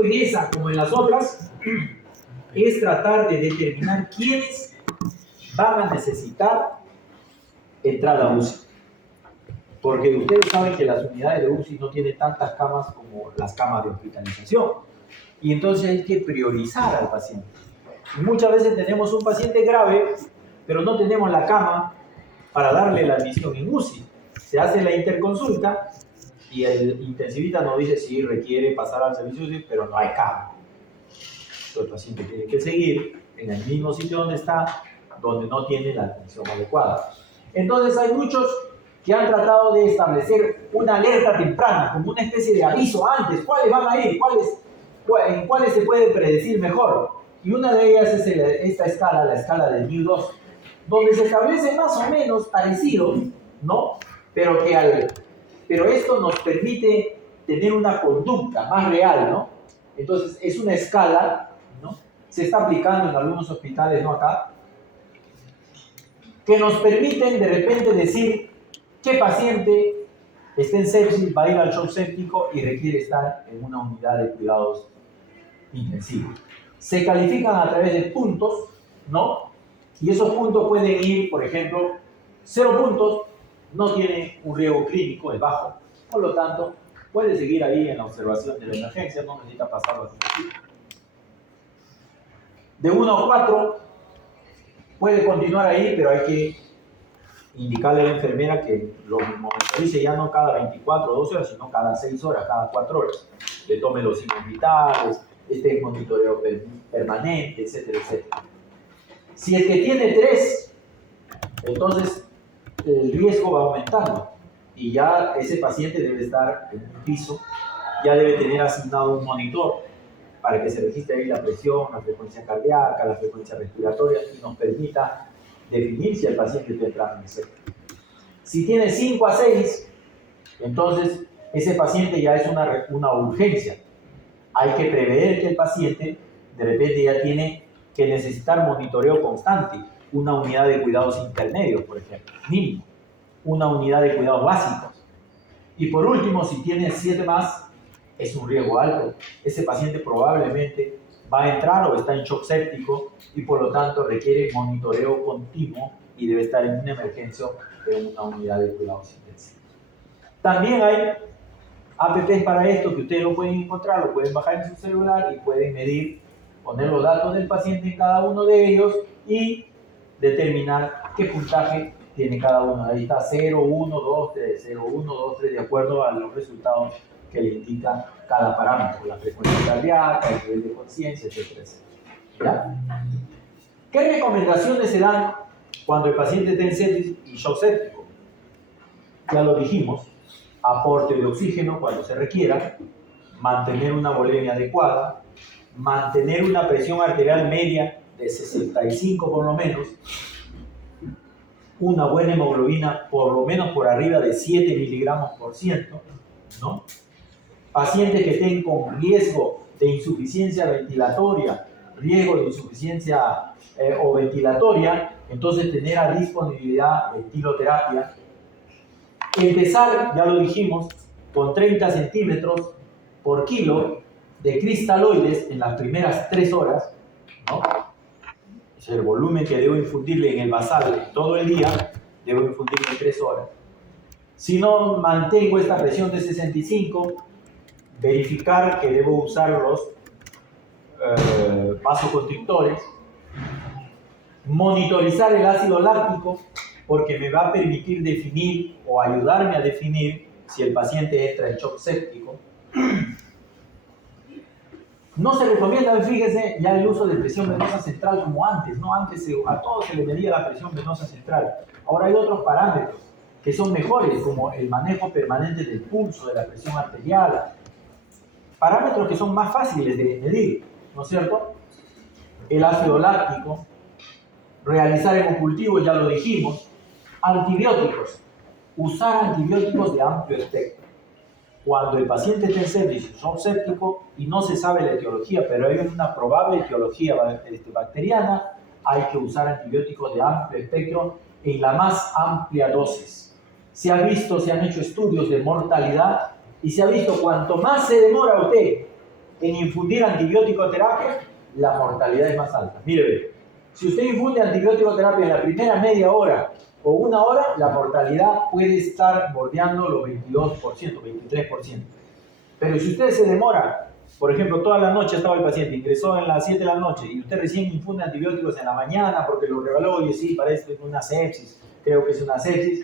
tanto en esa como en las otras es tratar de determinar quiénes van a necesitar entrar a UCI. Porque ustedes saben que las unidades de UCI no tienen tantas camas como las camas de hospitalización. Y entonces hay que priorizar al paciente. Y muchas veces tenemos un paciente grave, pero no tenemos la cama para darle la admisión en UCI. Se hace la interconsulta y el intensivista nos dice si requiere pasar al servicio UCI, pero no hay cama. Entonces el paciente tiene que seguir en el mismo sitio donde está, donde no tiene la atención adecuada. Entonces hay muchos que han tratado de establecer una alerta temprana, como una especie de aviso antes, cuáles van a ir, en cuáles se puede predecir mejor. Y una de ellas es esta escala, la escala de New 2, donde se establece más o menos parecido, ¿no? Pero esto nos permite tener una conducta más real, ¿no? Entonces es una escala, ¿no? Se está aplicando en algunos hospitales, ¿no? Acá, que nos permiten de repente decir qué paciente está en sepsis, va a ir al shock séptico y requiere estar en una unidad de cuidados intensivos. Se califican a través de puntos, ¿no? Y esos puntos pueden ir, por ejemplo, 0 puntos, no tiene un riesgo clínico, es bajo, por lo tanto, puede seguir ahí en la observación de la emergencia, no necesita pasarlo a de 1 a 4, puede continuar ahí, pero hay que indicarle a la enfermera que lo monitorice ya no cada 24 o 12 horas, sino cada 6 horas, cada 4 horas. Le tome los signos vitales, esté en monitoreo permanente, etcétera, etcétera. Si el que tiene 3, entonces el riesgo va aumentando y ya ese paciente debe estar en un piso, ya debe tener asignado un monitor para que se registre ahí la presión, la frecuencia cardíaca, la frecuencia respiratoria y nos permita definir si el paciente está entrando en sepsis. Si tiene 5 a 6, entonces ese paciente ya es una urgencia. Hay que prever que el paciente de repente ya tiene que necesitar monitoreo constante, una unidad de cuidados intermedios, por ejemplo, mínimo, una unidad de cuidados básicos. Y por último, si tiene 7 más, es un riesgo alto. Ese paciente probablemente va a entrar o está en shock séptico y por lo tanto requiere monitoreo continuo y debe estar en una emergencia de una unidad de cuidados intensivos. También hay apps para esto que ustedes lo pueden encontrar, lo pueden bajar en su celular y pueden medir, poner los datos del paciente en cada uno de ellos y determinar qué puntaje tiene cada uno. Ahí está 0, 1, 2, 3, 0, 1, 2, 3, de acuerdo a los resultados que le indica cada parámetro, la frecuencia cardíaca, el nivel de conciencia, etcétera, etcétera. ¿Qué recomendaciones se dan cuando el paciente está en sepsis y shock séptico? Ya lo dijimos, aporte de oxígeno cuando se requiera, mantener una volemia adecuada, mantener una presión arterial media de 65 por lo menos, una buena hemoglobina por lo menos por arriba de 7 miligramos por ciento, ¿no? Pacientes que estén con riesgo de insuficiencia ventilatoria, riesgo de insuficiencia o ventilatoria, entonces tener a disponibilidad ventiloterapia. Empezar, ya lo dijimos, con 30 centímetros por kilo de cristaloides en las primeras 3 horas, ¿no? Es el volumen que debo infundirle en el basal todo el día, debo infundirle en 3 horas. Si no mantengo esta presión de 65, verificar que debo usar los vasoconstrictores, monitorizar el ácido láctico, porque me va a permitir definir o ayudarme a definir si el paciente entra en shock séptico. No se recomienda, fíjese, ya el uso de presión venosa central como antes, ¿no? Antes a todos se le medía la presión venosa central. Ahora hay otros parámetros que son mejores, como el manejo permanente del pulso, de la presión arterial, parámetros que son más fáciles de medir, ¿no es cierto? El ácido láctico, realizar hemocultivos, ya lo dijimos, antibióticos, usar antibióticos de amplio espectro. Cuando el paciente está en sepsis, shock séptico y no se sabe la etiología, pero hay una probable etiología bacteriana, hay que usar antibióticos de amplio espectro en la más amplia dosis. Se han hecho estudios de mortalidad y se ha visto cuanto más se demora usted en infundir antibiótico terapia, la mortalidad es más alta. Mire, ve, si usted infunde antibiótico terapia en la primera media hora o una hora, la mortalidad puede estar bordeando los 22%, 23%. Pero si usted se demora, por ejemplo, toda la noche estaba el paciente, ingresó en las 7 de la noche y usted recién infunde antibióticos en la mañana porque lo revaló, oye, sí, parece una sepsis, creo que es una sepsis,